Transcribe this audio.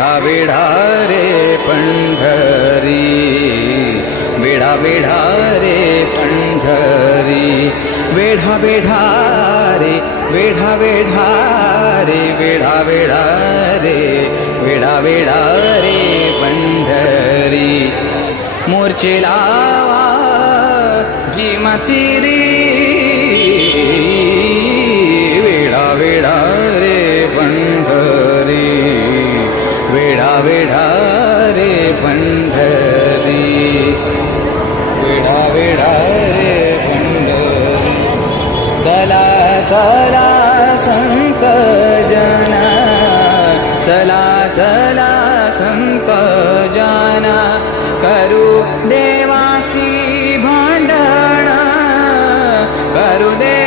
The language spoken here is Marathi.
वेढा वेढा रे पंढरी, वेढा वेढा रे पंढरी, वेढा वेढा रे, वेढा वेढा रे, वेढा वेढा रे, वेढा वेढा रे पंढरी. मोर्चे लावा गिमतिरी, वेढा वेढा रे पंढरी, वेढा वेढा रे पंढरी, वेढा वेढा रे पंढरी. चला चला संत जना, चला चला संत जना, करू देवासी भांडण, करू दे